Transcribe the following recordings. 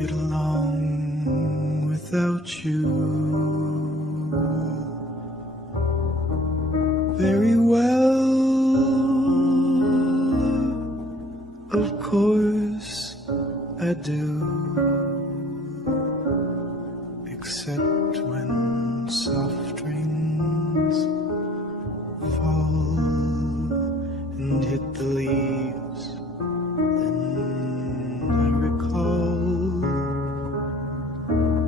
get along without you very well. Of course I do, except when soft rains fall and hit the leaves. Then I recall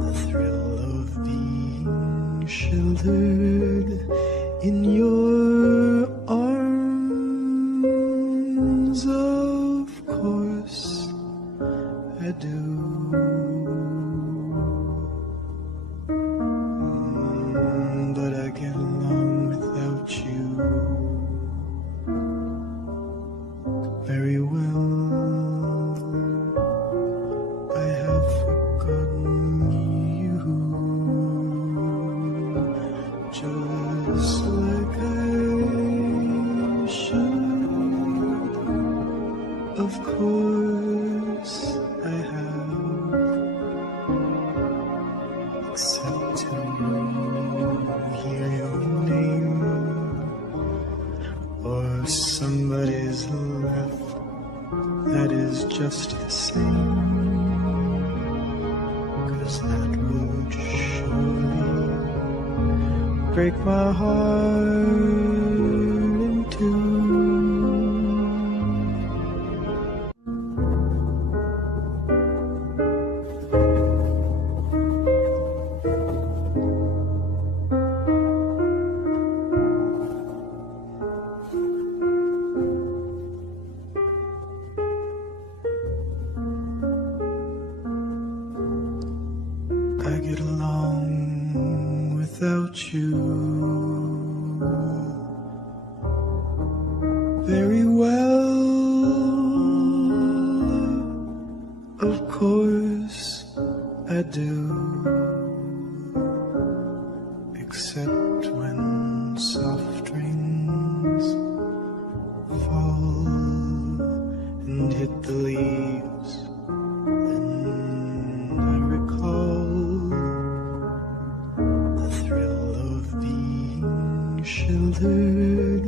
the thrill of being sheltered in your arms. Of course I do. But I get along without you very well. I have forgotten you, just like I should. Of course I have, except to hear your name or somebody's laugh. That is just the same, 'cause that would surely break my heart in two. I get along without you very well. Of course I do, except when soft rains fall and hit the leaves. Then I recall the thrill of being sheltered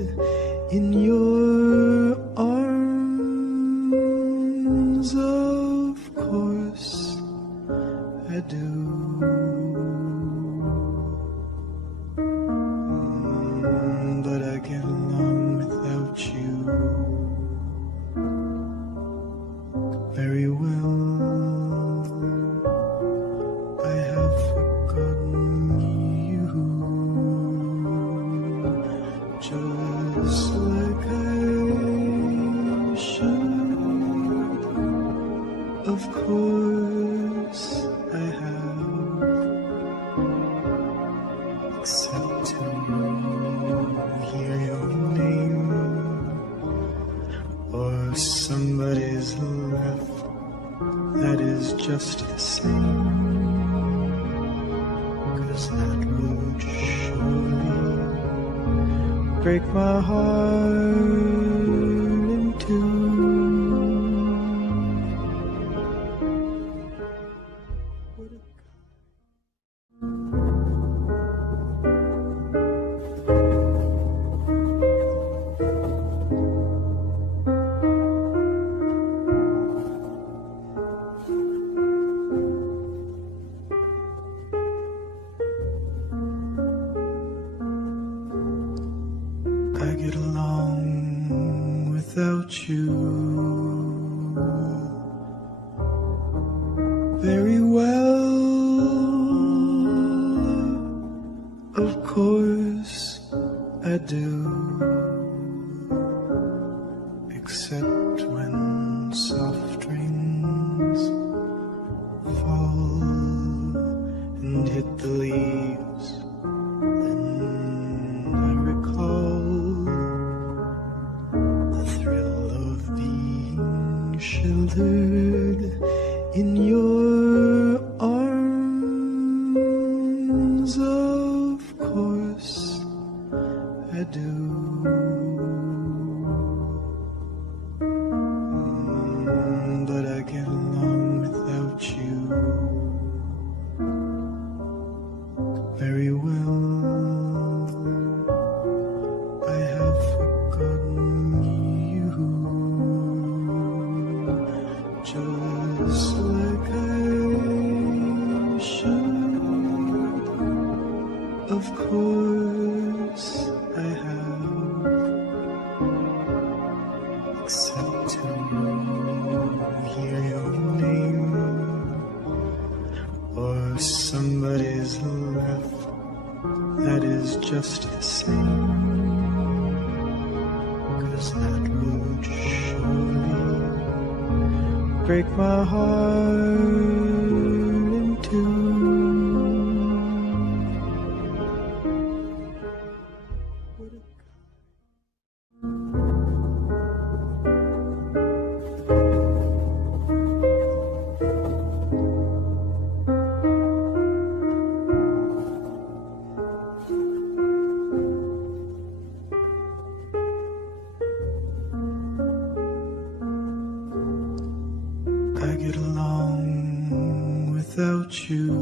in your arms. Of course I do. But I get along without you very well. I have forgotten you, just like I should. Of course I have, except to hear your name or somebody's laugh. That is just the same, 'cause that would surely break my heart in two. I get along without you very well. Of course I do, except when soft rains fall and hit the leaves. Then I recall the thrill of being sheltered in your arms. Of course I do. But I get along without you except to hear your name or somebody's laugh that is just the same, 'cause that would surely break my heart in two. I get along without you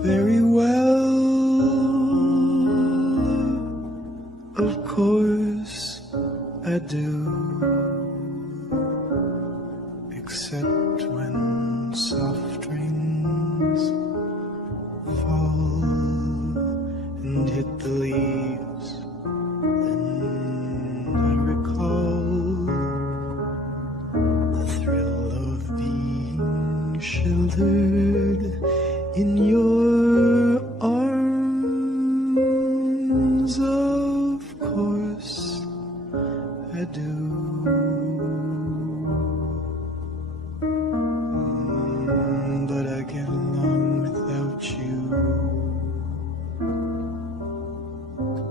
very well. Of course I do, except when soft rains fall and hit the leaves. Then I recall the thrill of being sheltered in your arms. Of course I do. But I get along without you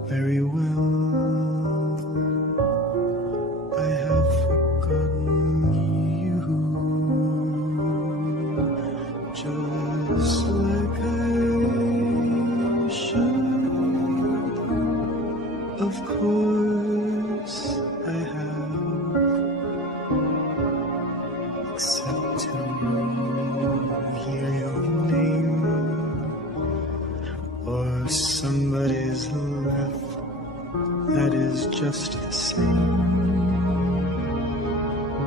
very well. I have forgotten you, just like I should. Of course I have, except to hear your name or somebody's laugh that is just the same,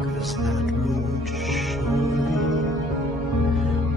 'cause that would